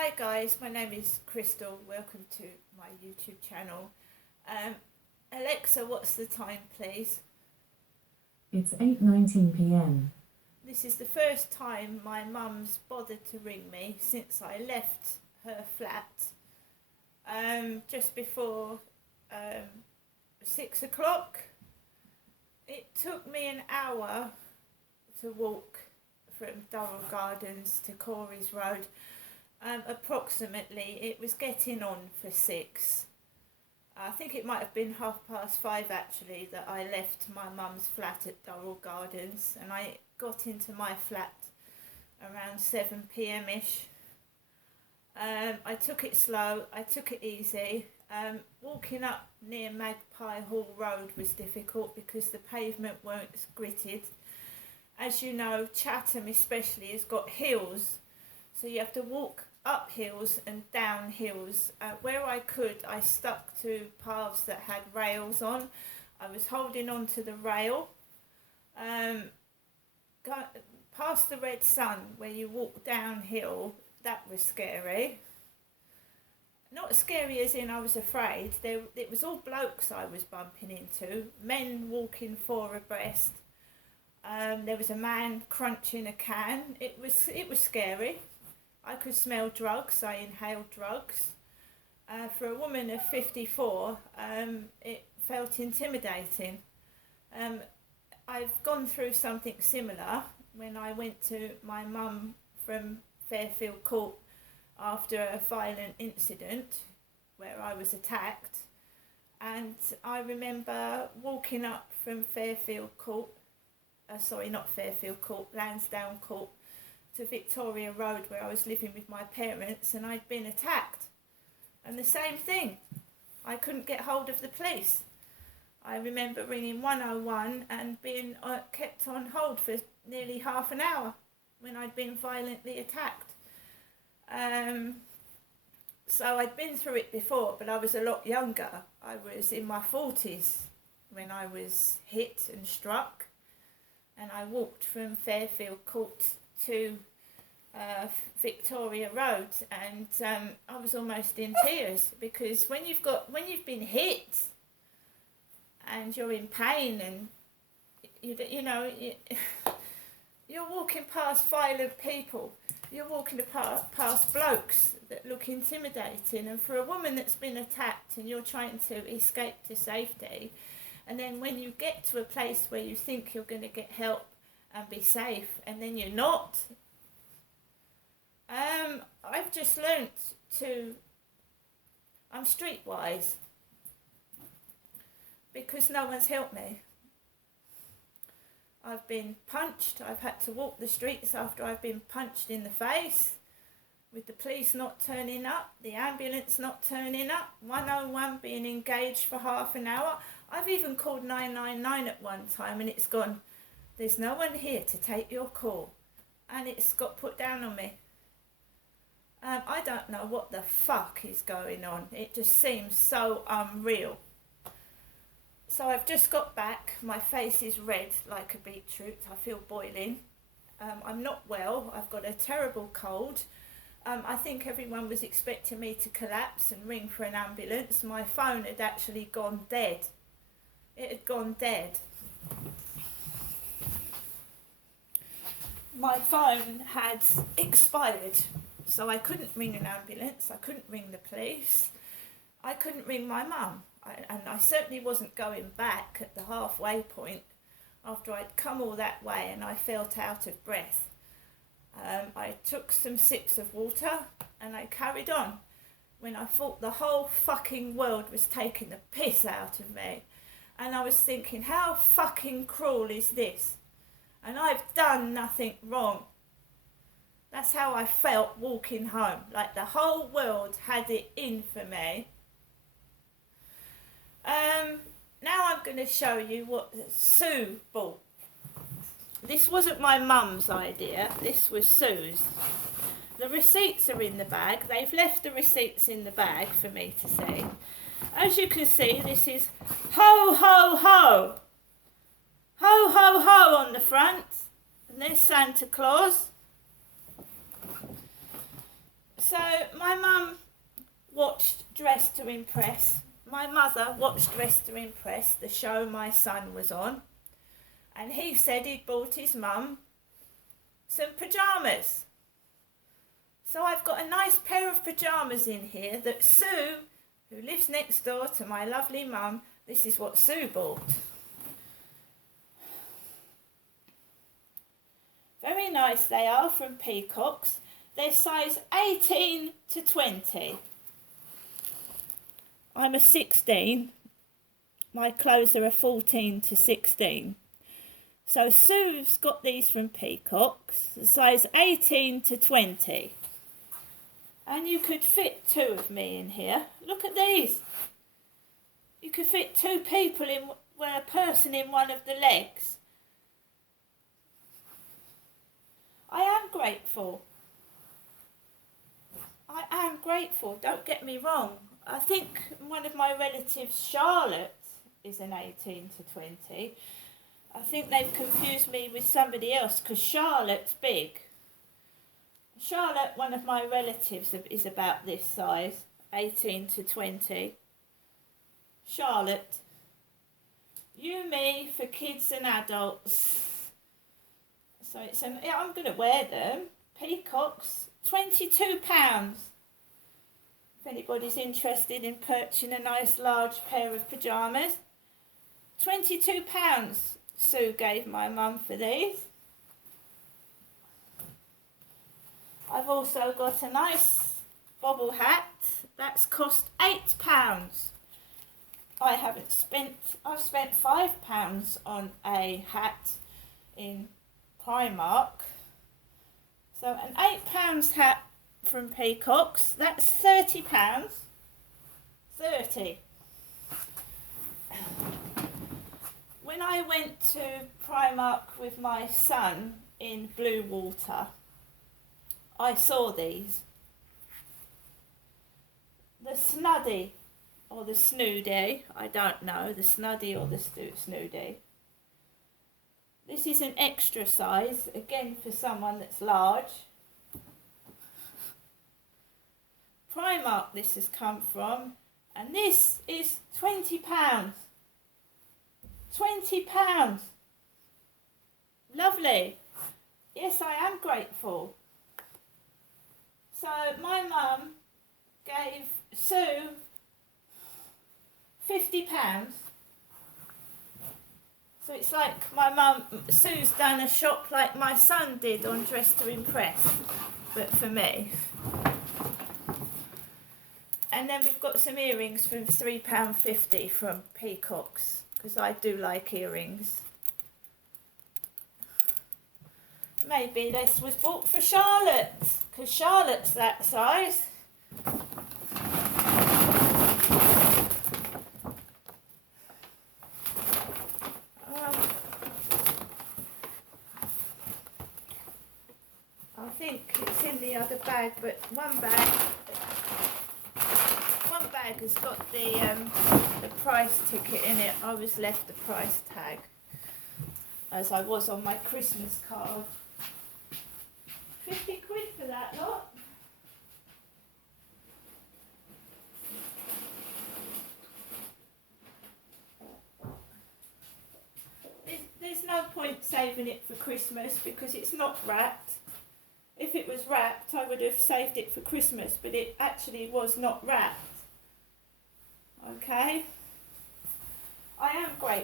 Hi guys, my name is Crystal. Welcome to my YouTube channel. Alexa, what's the time please? It's 8:19 p.m. This is the first time my mum's bothered to ring me since I left her flat just before 6 o'clock. It took me an hour to walk from Durrell Gardens to Corey's Road. Approximately, it was getting on for 6. I think it might have been 5:30 actually that I left my mum's flat at Durrell Gardens, and I got into my flat around 7 p.m. ish. I took it slow, I took it easy. Walking up near Magpie Hall Road was difficult because the pavement weren't gritted. As you know, Chatham especially has got hills, so you have to walk up hills and down hills. Where I could, I stuck to paths that had rails on. I was holding on to the rail. Past the Red Sun, where you walk downhill, that was scary. Not scary as in I was afraid. It was all blokes I was bumping into, men walking 4 abreast. There was a man crunching a can. It was scary. I could smell drugs. I inhaled drugs. For a woman of 54, it felt intimidating. I've gone through something similar when I went to my mum from Fairfield Court after a violent incident where I was attacked, and I remember walking up from Fairfield Court, Lansdowne Court, to Victoria Road where I was living with my parents, and I'd been attacked. And the same thing, I couldn't get hold of the police. I remember ringing 101 and being kept on hold for nearly half an hour when I'd been violently attacked. So I'd been through it before, but I was a lot younger. I was in my 40s when I was hit and struck, and I walked from Fairfield Court to Victoria Road, and I was almost in tears, because when you've been hit and you're in pain, and you're walking past violent people, you're walking past blokes that look intimidating, and for a woman that's been attacked and you're trying to escape to safety, and then when you get to a place where you think you're going to get help and be safe, and then you're not. I've just learnt I'm streetwise because no one's helped me. I've been punched. I've had to walk the streets after I've been punched in the face, with the police not turning up, the ambulance not turning up, 101 being engaged for half an hour. I've even called 999 at one time, and it's gone, "There's no one here to take your call," and it's got put down on me. I don't know what the fuck is going on. It just seems so unreal. So I've just got back. My face is red like a beetroot. I feel boiling. I'm not well. I've got a terrible cold. I think everyone was expecting me to collapse and ring for an ambulance. My phone had actually gone dead. It had gone dead. My phone had expired, so I couldn't ring an ambulance. I couldn't ring the police. I couldn't ring my mum. And I certainly wasn't going back at the halfway point after I'd come all that way and I felt out of breath. I took some sips of water and I carried on when I thought the whole fucking world was taking the piss out of me. And I was thinking, how fucking cruel is this? And I've done nothing wrong. That's how I felt walking home, like the whole world had it in for me. Now I'm going to show you what Sue bought. This wasn't my mum's idea, this was Sue's. The receipts are in the bag. They've left the receipts in the bag for me to see. As you can see, this is ho ho ho. Ho ho ho on the front. And there's Santa Claus. So my mum watched Dress to Impress. My mother watched Dress to Impress, the show my son was on. And he said he'd bought his mum some pyjamas. So I've got a nice pair of pyjamas in here that Sue, who lives next door to my lovely mum, this is what Sue bought. Very nice they are, from Peacocks. They're size 18 to 20. I'm a 16. My clothes are a 14 to 16. So Sue's got these from Peacocks, size 18 to 20. And you could fit two of me in here. Look at these. You could fit two people in, well, a person in one of the legs. I am grateful. I am grateful, don't get me wrong. I think one of my relatives, Charlotte, is an 18 to 20. I think they've confused me with somebody else because Charlotte's big. Charlotte, one of my relatives, is about this size, 18 to 20. Charlotte, you, me, for kids and adults. So it's yeah, I'm going to wear them. Peacocks, £22. If anybody's interested in purchasing a nice large pair of pyjamas, £22 Sue gave my mum for these. I've also got a nice bobble hat that's cost £8. I've spent £5 on a hat in Primark. So an £8 hat from Peacocks, that's £30. 30. When I went to Primark with my son in Blue Water, I saw these. The Snuddy, or the Snoody, I don't know, the Snuddy or the Snoody. This is an extra size, again for someone that's large. Primark this has come from, and this is £20. £20. Lovely. Yes, I am grateful. So my mum gave Sue £50. So it's like Sue's done a shop like my son did on Dress to Impress, but for me. And then we've got some earrings for £3.50 from Peacocks, because I do like earrings. Maybe this was bought for Charlotte, because Charlotte's that size. I think it's in the other bag, but one bag has got the price ticket in it. I was left the price tag, as I was on my Christmas card. 50 quid for that lot. There's no point saving it for Christmas because it's not wrapped. If it was wrapped, I would have saved it for Christmas, but it actually was not wrapped. Okay?